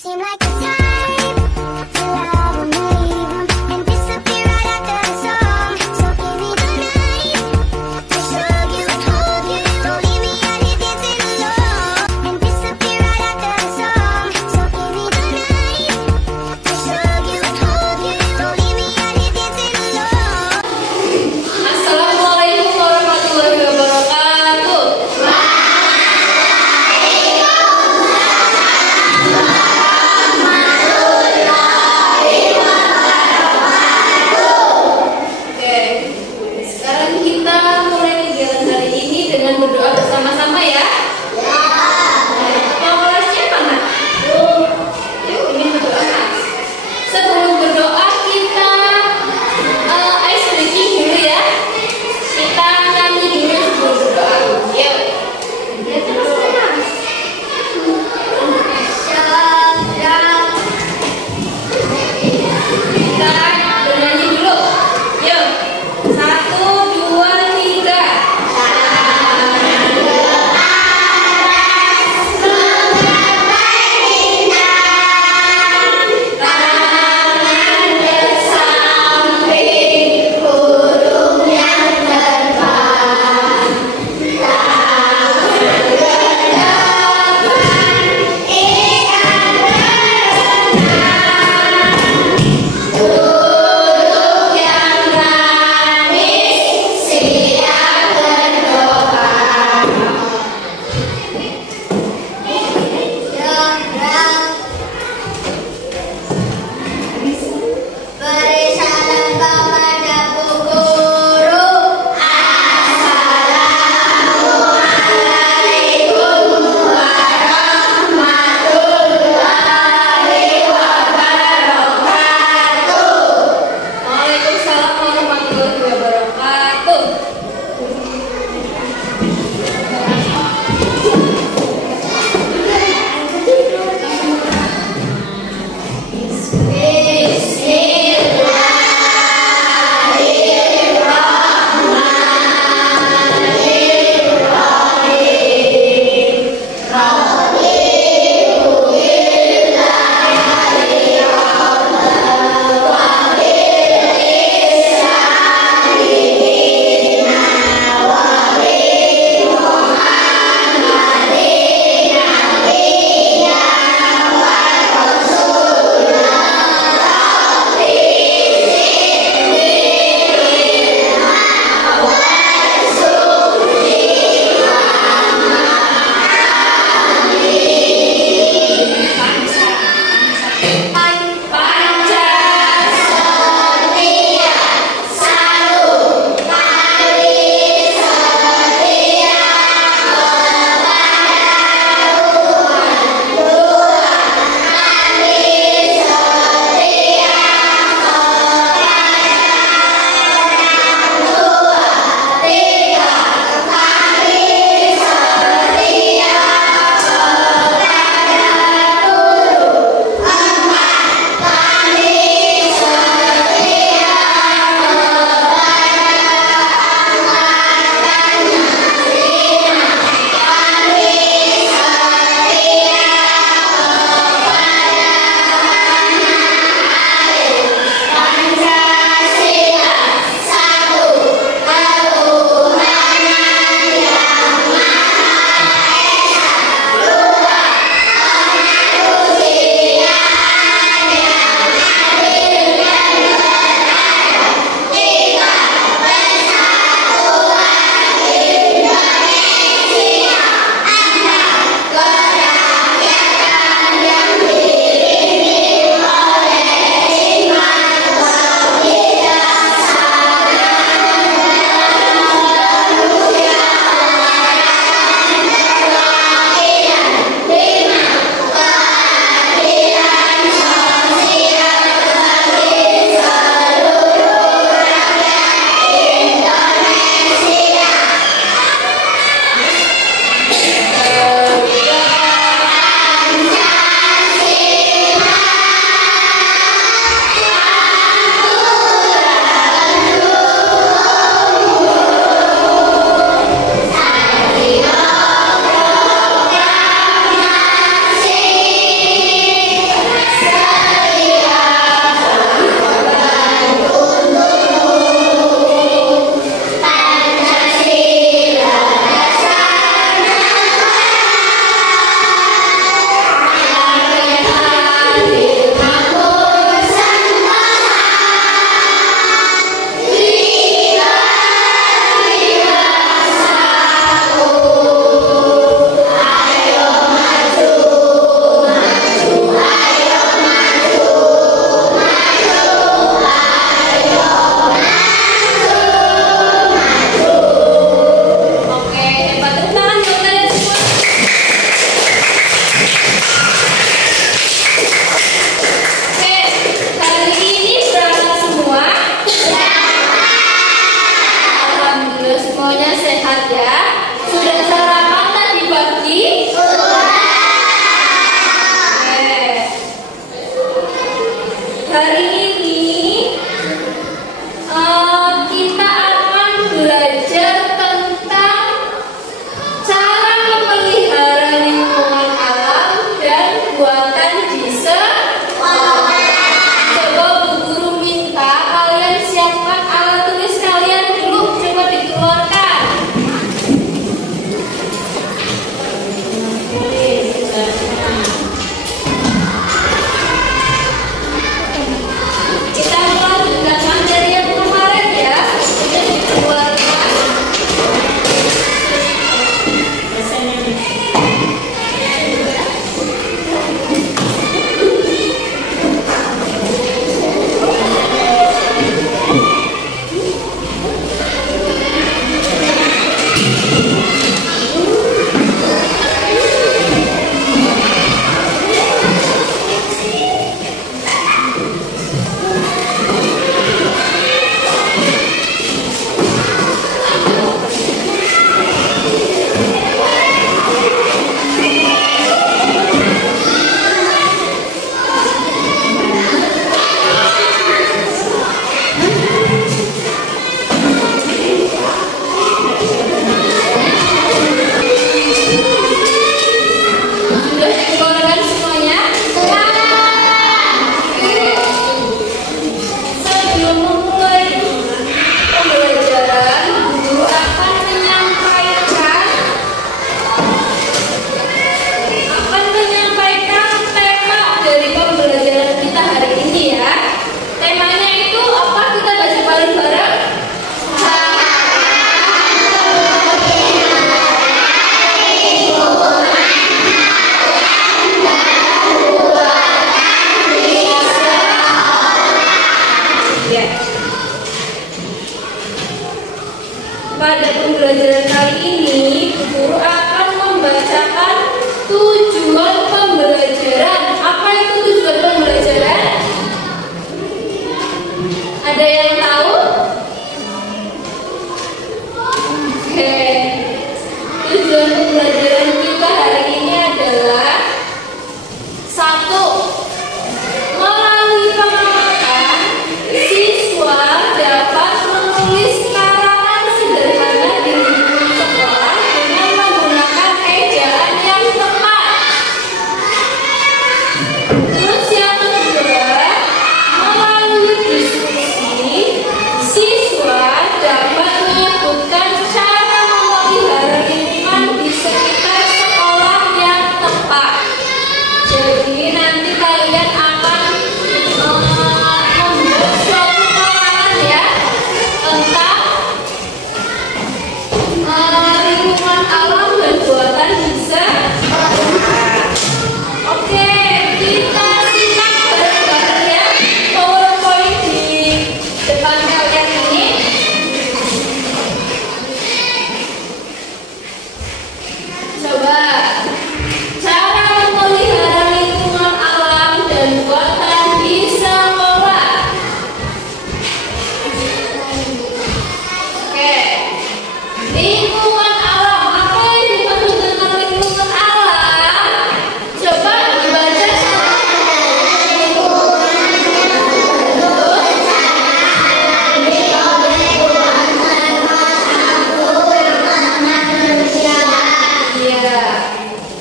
seem like the type to love or leave and disappear right after the song. So give me the night to show you and hold you. Don't leave me out here dancing alone and disappear right after the song. So give me the night to show you and hold you. Don't leave me out here dancing alone. Assalamualaikum warahmatullahi wabarakatuh.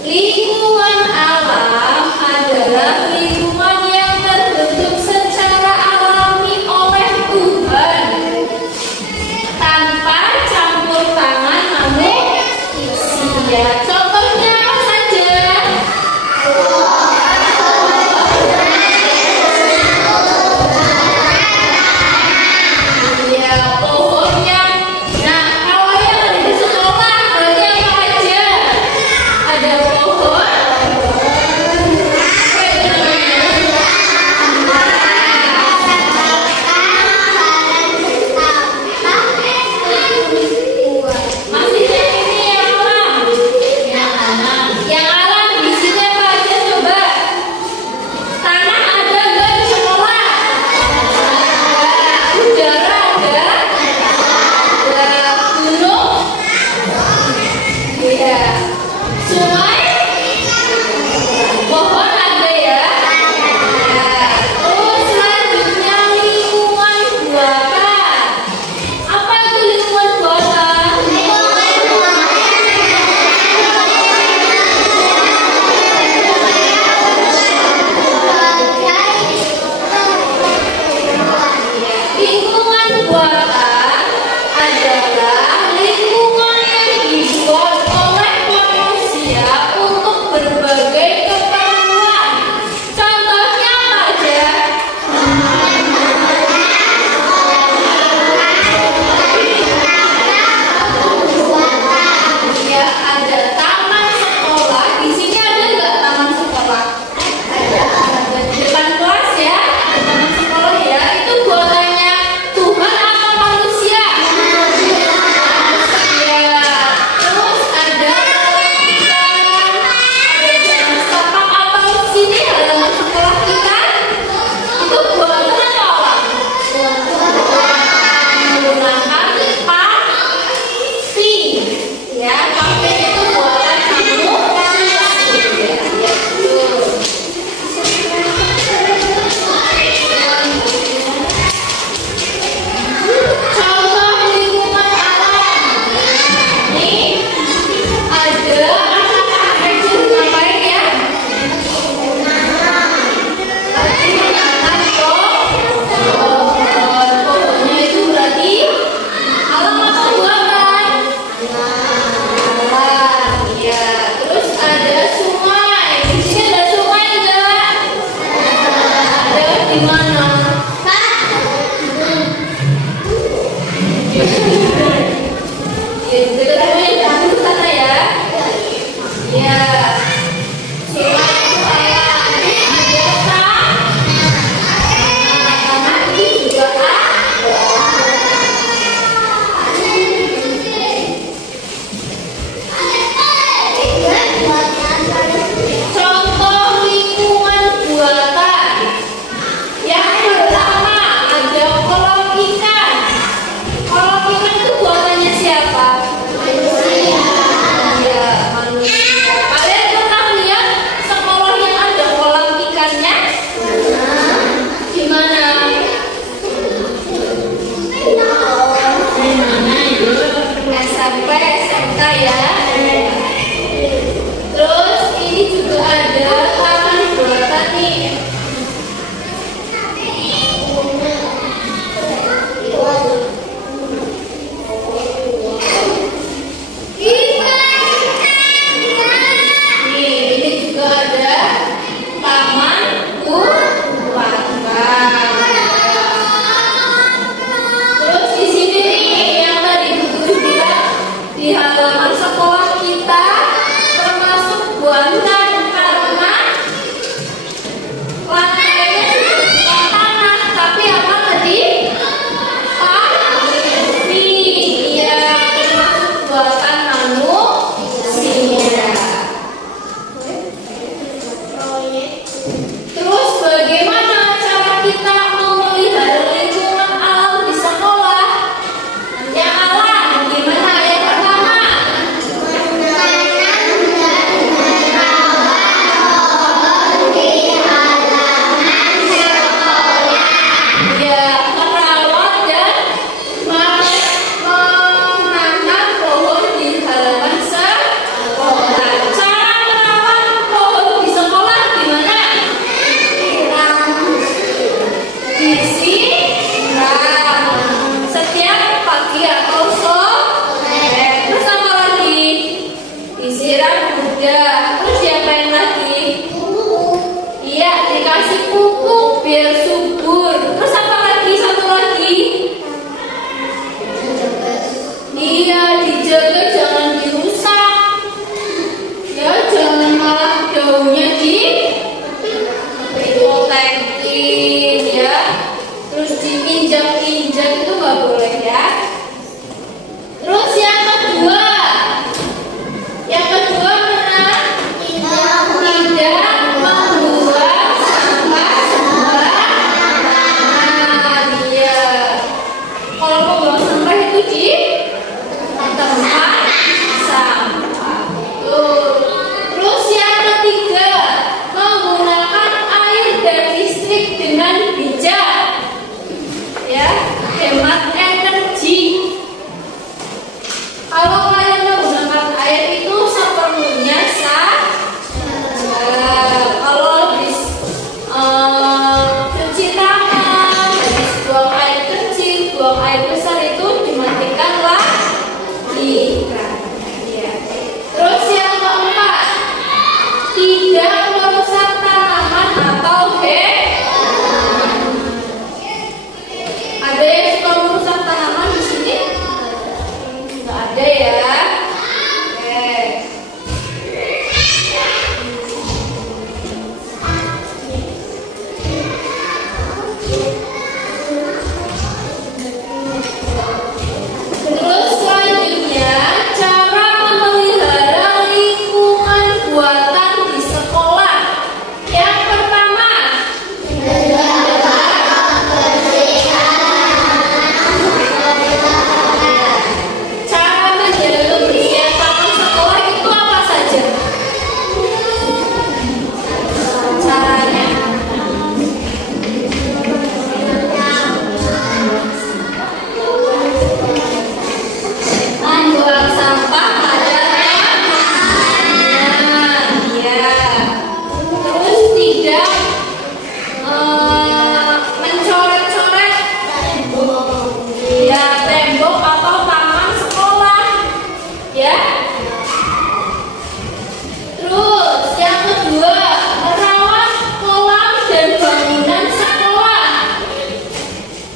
Lingkungan alam adalah lingkungan yang terbentuk secara alami oleh Tuhan tanpa campur tangan manusia. Contohnya apa saja? Ya, pohonnya. Nah, kalau yang ada di sekolah berarti apa aja? Ada pohon. Masih yang ini yang alam. Yang alam isinya apa aja coba? Tanah ada nggak di sekolah? Udara ada? Ada gunung? Iya. Sungai? Pohon ada ya? Nah, terus selanjutnya lingkungan buatan. Apa itu lingkungan buatan? Udah, terus diapain lagi? Iya, dikasih pupuk biar subur. Terus apa lagi? Satu lagi? Iya, dijaga jangan dirusak. Ya, jangan malah daunnya dipotekin ya. Terus diinjak-injak itu nggak boleh ya. Terus yang kedua mana? Tidak membuang sampah sembarangan. Iya. Kalau membuang sampah itu di tempat sampah. Terus yang ketiga, menggunakan air dan listrik dengan bijak. Ya, hemat energi. Kalau kalian menggunakan air itu seperlunya saja. Kalau habis cuci tangan, habis buang air kecil, buang air besar itu dimatikan lagi. Ya. Terus yang keempat, tidak merusak tanaman atau hewan. Ada yang suka merusak tanaman di sini? Nggak ada ya. Terus selanjutnya, cara memelihara lingkungan buatan di sekolah. Yang pertama, cara menjaga kebersihan taman sekolah itu apa saja? Caranya membuang sampah pada tempatnya, ya. Terus tidak mencoret-coret ya tembok atau taman sekolah, ya. Terus yang kedua, merawat kolam dan bangunan sekolah.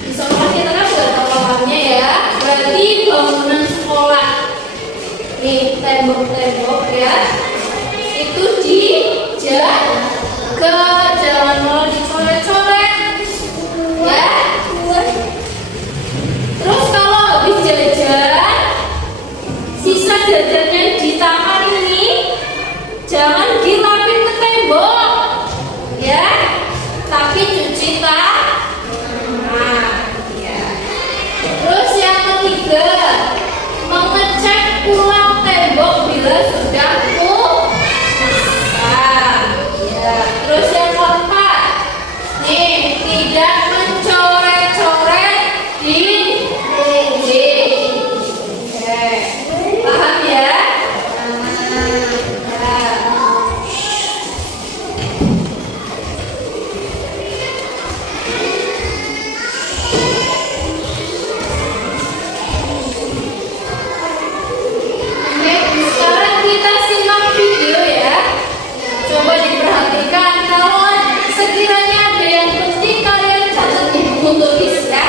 Di sekolah kita kan sudah ada kolamnya ya, berarti bangunan sekolah. Nih tembok-tembok ya, itu dijaga, jangan malah dicoret-coret, ya. Terus kalau habis jajan, sisa jajannya di taman ini jangan dilapin ke tembok, ya, tapi cuci tangan, ya. Terus yang ketiga, mengecek ulang tembok bila sudah rusak, ya. Terus yang keempat, nih, tidak mencoret-coret dinding. Oke, paham ya? Oke, sekarang kita simak video ya. Coba diperhatikan, kalau sekiranya ada yang penting kalian catat di buku tulis ya.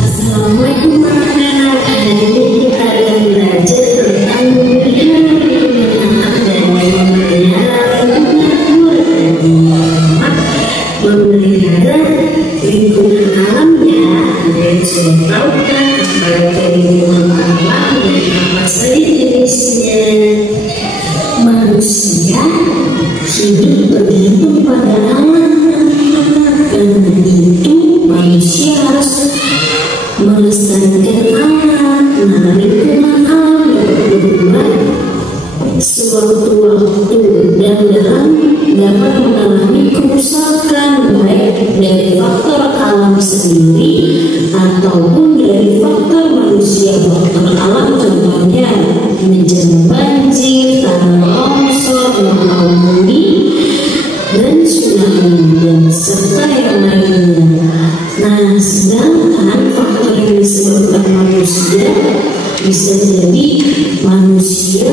Assalamualaikum warahmatullahi wabarakatuh. Kita akan belajar tentang memelihara lingkungan alamnya. Dan sudah tahu kan apa lingkungan alam dan apa saja jenisnya. Manusia hidup bergantung pada alam. Karena itu manusia harus melestarikan alam, lingkungan alam yang berubah. Sewaktu-waktu dan dapat mengalami kerusakan baik dari faktor alam sendiri ataupun dari faktor manusia faktor alam, contohnya bencana banjir, tanah longsor, gempa bumi, dan tsunami dan serta yang lainnya. Nah, sedangkan faktor yang disebabkan manusia bisa jadi manusia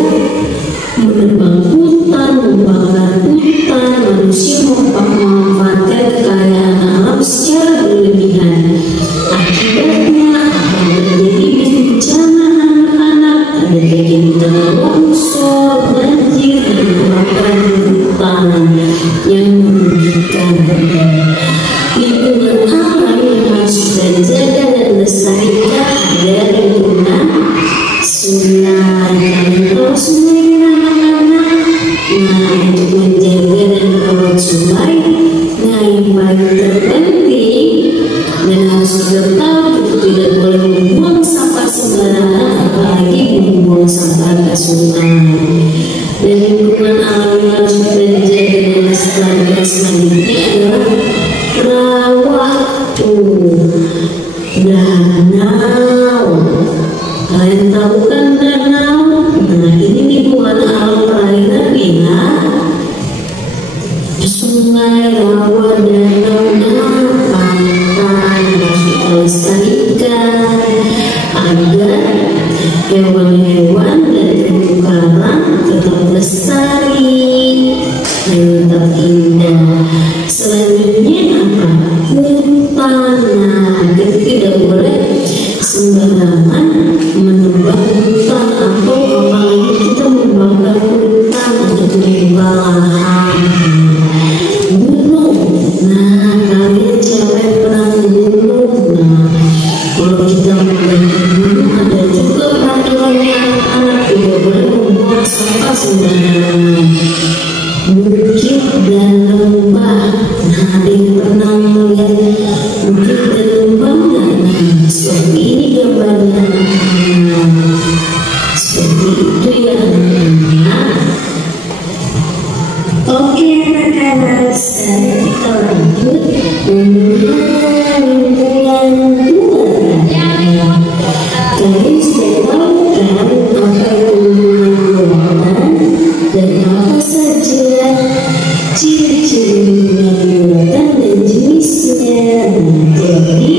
menebang hutan, membakar hutan, manusia memanfaatkan kekayaan alam secara berlebihan. Akibatnya akan terjadi bencana anak-anak, ada terjadi tanah longsor, banjir, dan kebakaran hutan yang merugikan. Lingkungan alam yang harus kita jaga dan lestarikan ada lingkungan sungai. Kalau sungai dengan anak-anak, nah untuk menjaga dan merawat sungai, nah yang paling terpenting dan harus kita tahu itu tidak boleh membuang sampah sembarangan, apalagi membuang sampah ke sungai. Dan lingkungan alam yang harus kita jaga dan lestarikan selanjutnya adalah rawa danau. Kalian tahu kan danau? Nah ini lingkungan alam perairan ya. Sungai, rawa, danau, pantai harus kita lestarikan agar hewan-hewan dan terumbu karang tetap lestari dan tetap indah. Selanjutnya apa? Hutan. Nah, kita tidak boleh sembarangan menebang hutan atau apalagi kita membakar hutan untuk menebang lahan. Gunung. Nah, kalian siapa yang pernah ke gunung? Nah, kalau kita membakar gunung ada juga peraturannya, anak-anak tidak boleh membuang sampah sembarangan. Bukit dan lembah. Nah, ada yang pernah melihat bukit dan lembah nggak? Nah, seperti ini gambarnya. Nah, seperti itu ya. Oke anak-anak, sekarang kita lanjut lingkungan luar. Kalian sudah tahu kan apa itu lingkungan luar dan apa saja ciri-ciri lingkungan buatan dan jenisnya. Jadi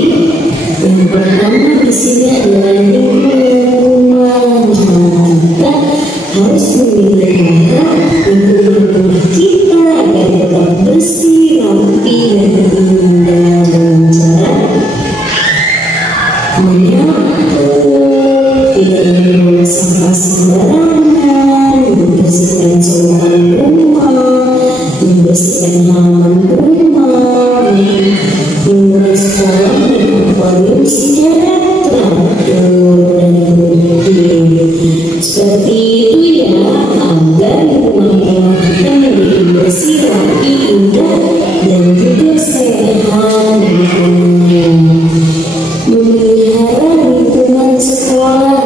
yang pertama di sini adalah lingkungan. Kita harus memelihara lingkungan kita agar tetap bersih, rapi, dan indah dengan cara menyapu, tidak membuang sampah sembarangan, membersihkan saluran rumah, membersihkan halaman rumah, lingkungan sekolah dan akuarium secara teratur dan tertib. Seperti itu ya, agar lingkungan kita menjadi bersih, rapi, indah, dan juga sehat. Memelihara lingkungan sekolah.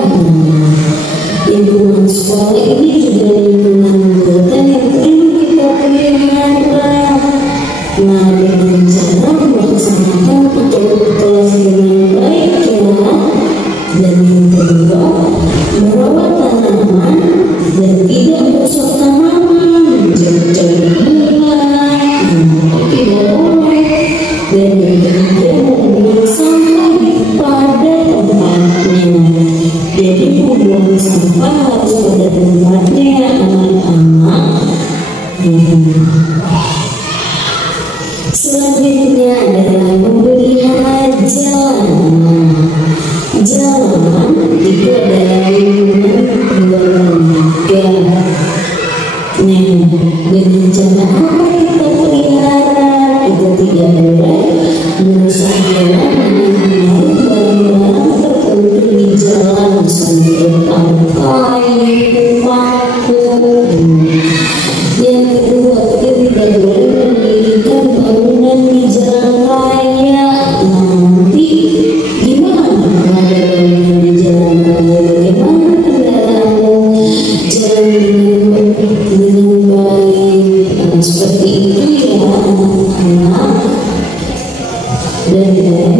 Lingkungan sekolah ini juga lingkungan buatan yang perlu kita pelihara. Nah, dengan cara melaksanakan kelas dengan baik ya. Dan yang kedua, merawat tanaman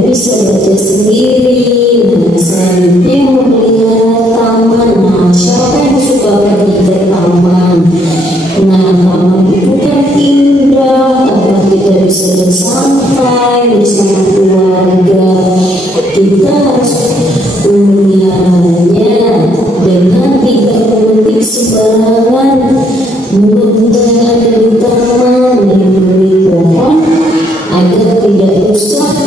bisa baca sendiri. Nah, selanjutnya memelihara taman. Nah, siapa yang suka pergi ke taman? Nah, taman itu kan indah, tempat kita bisa bersantai bersama keluarga. Kita harus memeliharanya dengan tidak memetik sembarangan. Mudah-mudahan di taman diberi pohon agar tidak rusak.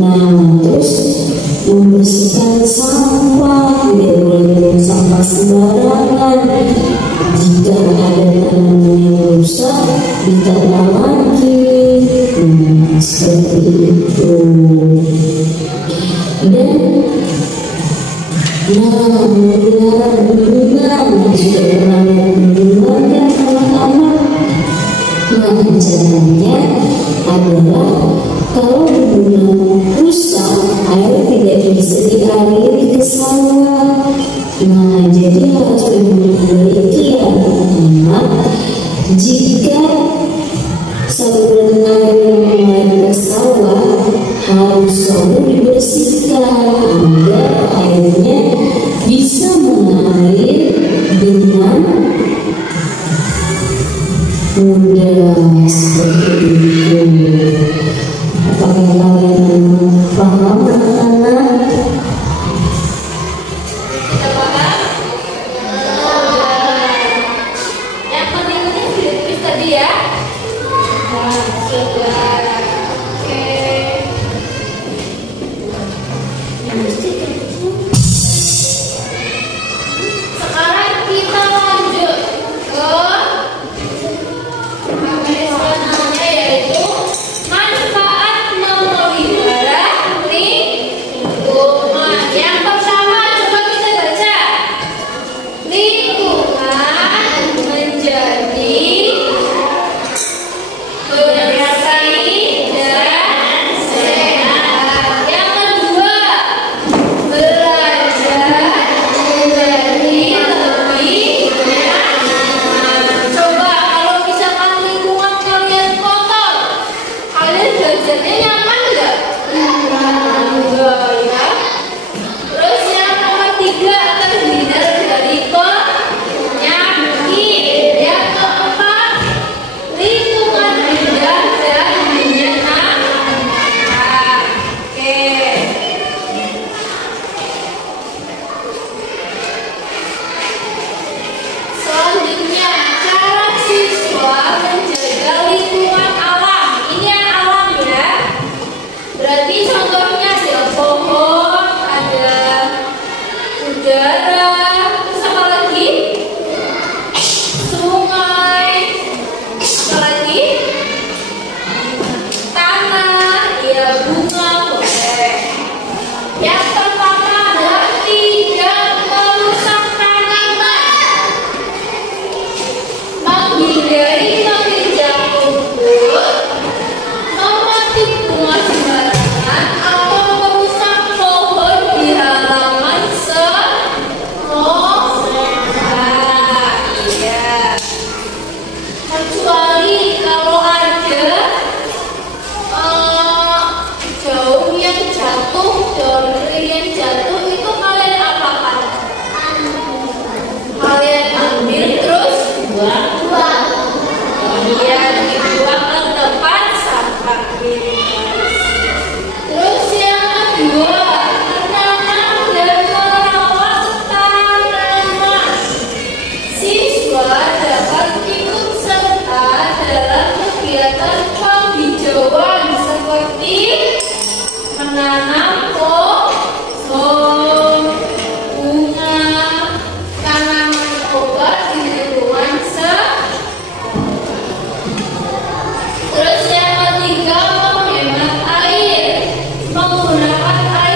Nah, terus membersihkan sampah, tidak boleh buang sampah sembarangan. Jika ada tanaman yang rusak, ditanam lagi. Nah, seperti itu. Dan memelihara bendungan. Juga pernah bendungan kan anak-anak. Nah, caranya adalah kalau bendungan rusak, air tidak bisa dialiri ke sawah. Nah, jadi harus memiliki anak-anak. Jika saluran air yang mengalir ke sawah harus selalu dibersihkan agar airnya bisa mengalir dengan mudah seperti itu. Apakah kalian paham anak-anak? Kita paham? Yang penting ini filipis tadi ya. Nah, sudah. Oke. Sekarang kita lanjut ke selanjutnya, yaitu manfaat memelihara lingkungan. Yang pertama, coba kita baca. Lingkungan menjadi bersih dan sehat. Yang kedua, belajar menjadi lebih nyaman. Coba kalau misalkan lingkungan kalian kotor, kalian belajarnya nyaman nggak? Enggak ya. Terus yang nomor tiga, terhindar dari penyakit. Yang keempat, lingkungan indah dan menyenangkan. Oke. Selanjutnya, cara siswa menjaga lingkungan alam. Ini yang alam ya. Berarti contohnya ada pohon, ada udara, terus apa lagi? Sungai, apa lagi? Tanah, ya bunga boleh. Yang pertama adalah tidak merusak tanaman. Menghindari menginjak rumput, memetik bunga sembarangan, atau merusak pohon di halaman sekolah. Iya. Kecuali kalau ada daun yang jatuh, daun kering yang jatuh, itu kalian apakan? Kalian ambil terus buang. Kemudian dibuang ke tempat sampah. Terus yang kedua, menanam dan merawat tanaman. Siswa dapat ikut serta dalam kegiatan penghijauan seperti menanam pohon, bunga, tanaman obat di lingkungan Terus yang ketiga, menghemat air. Menggunakan air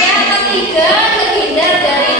Yang ketiga, terhindar dari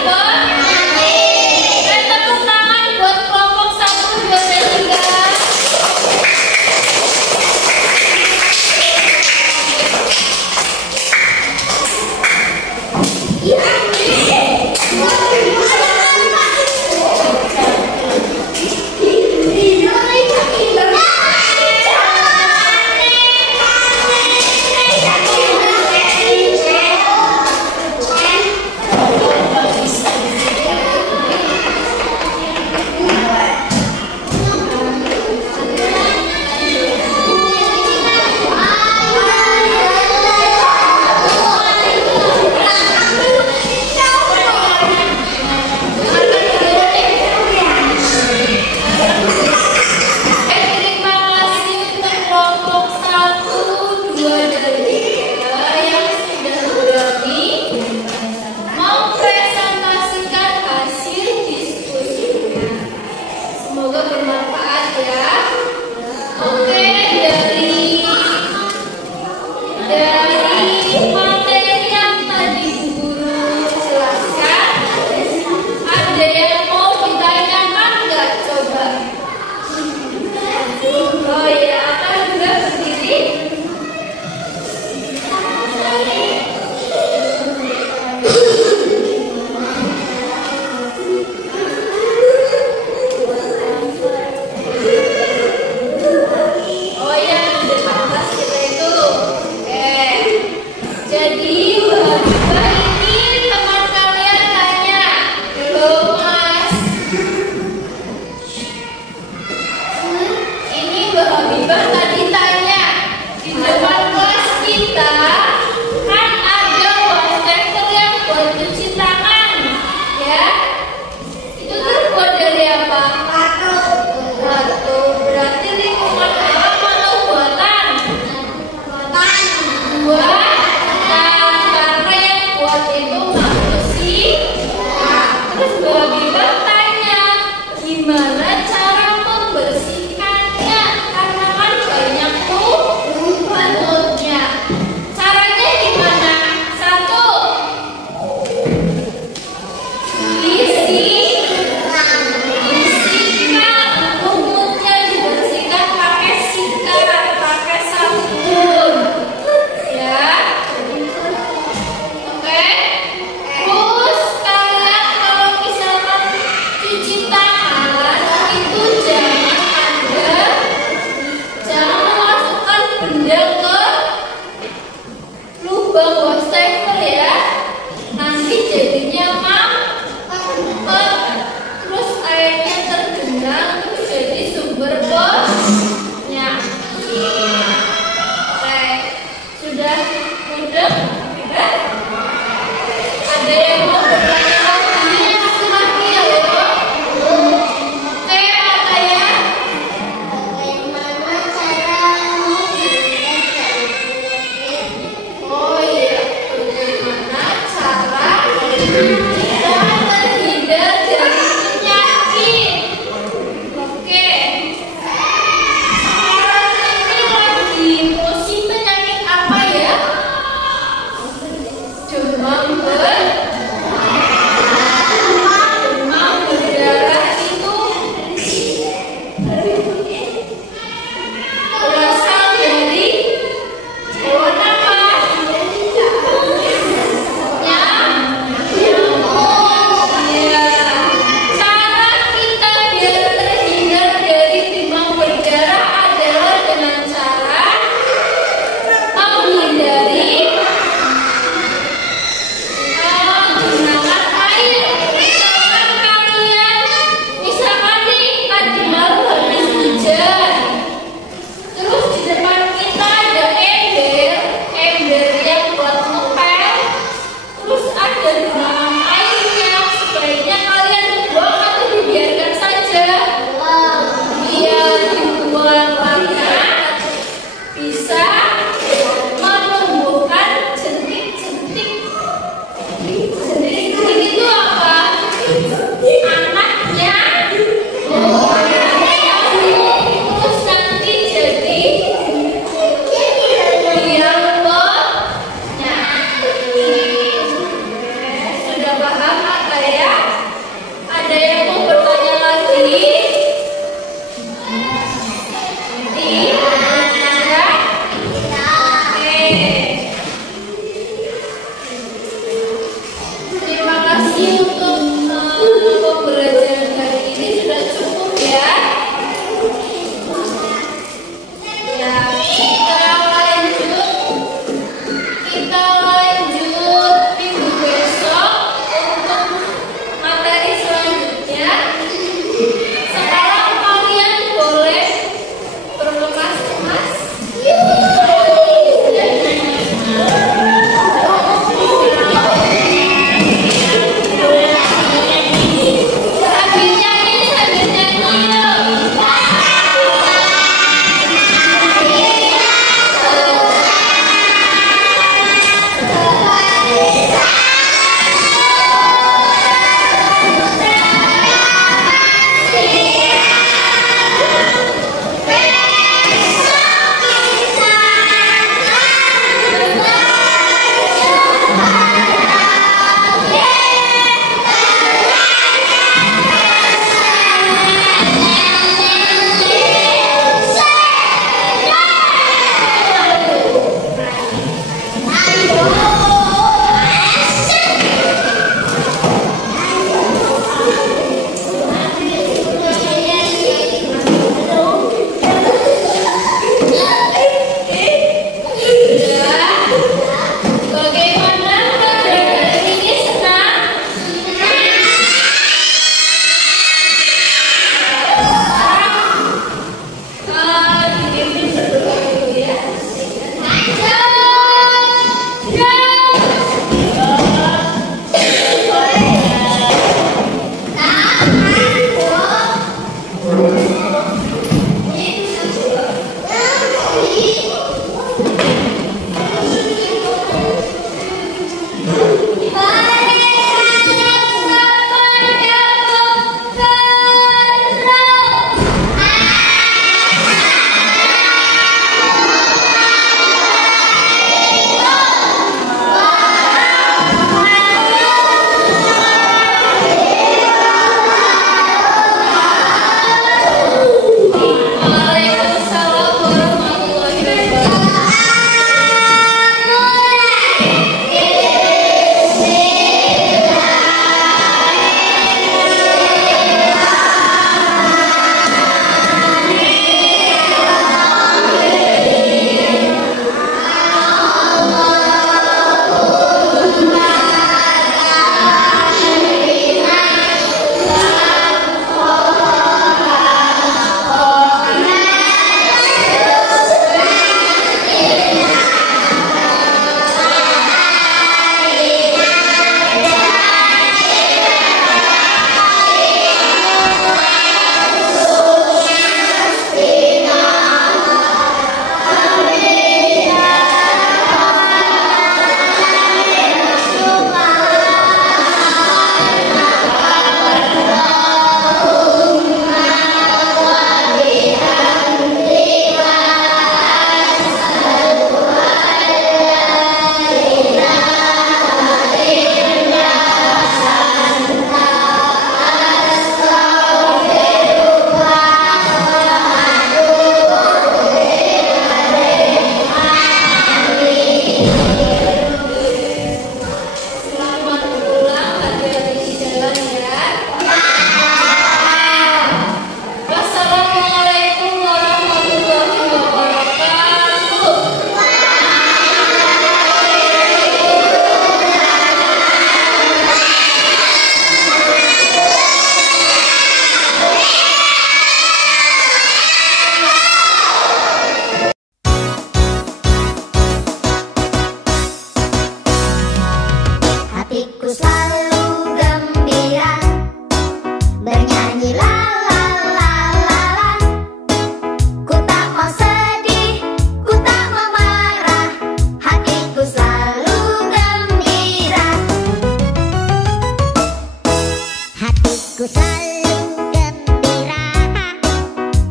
Hatiku selalu gembira,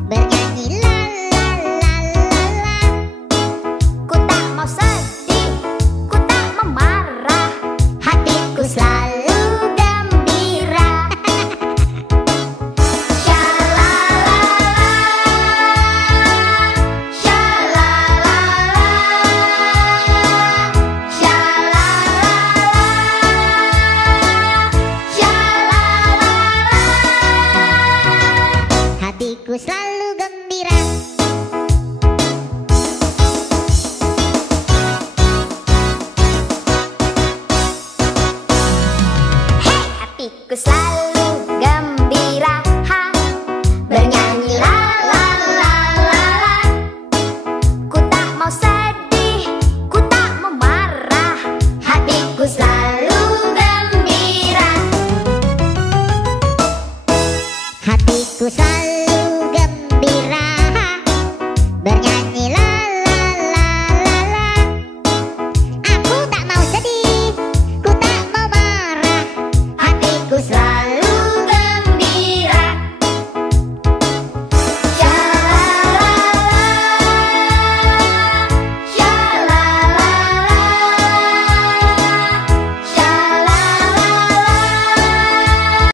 bernyanyi la la la la la. Ku tak mau sedih, ku tak mau marah, hatiku selalu gembira. Shalalala, shalalala, shalalala, hatiku selalu gembira. Hey, hatiku selalu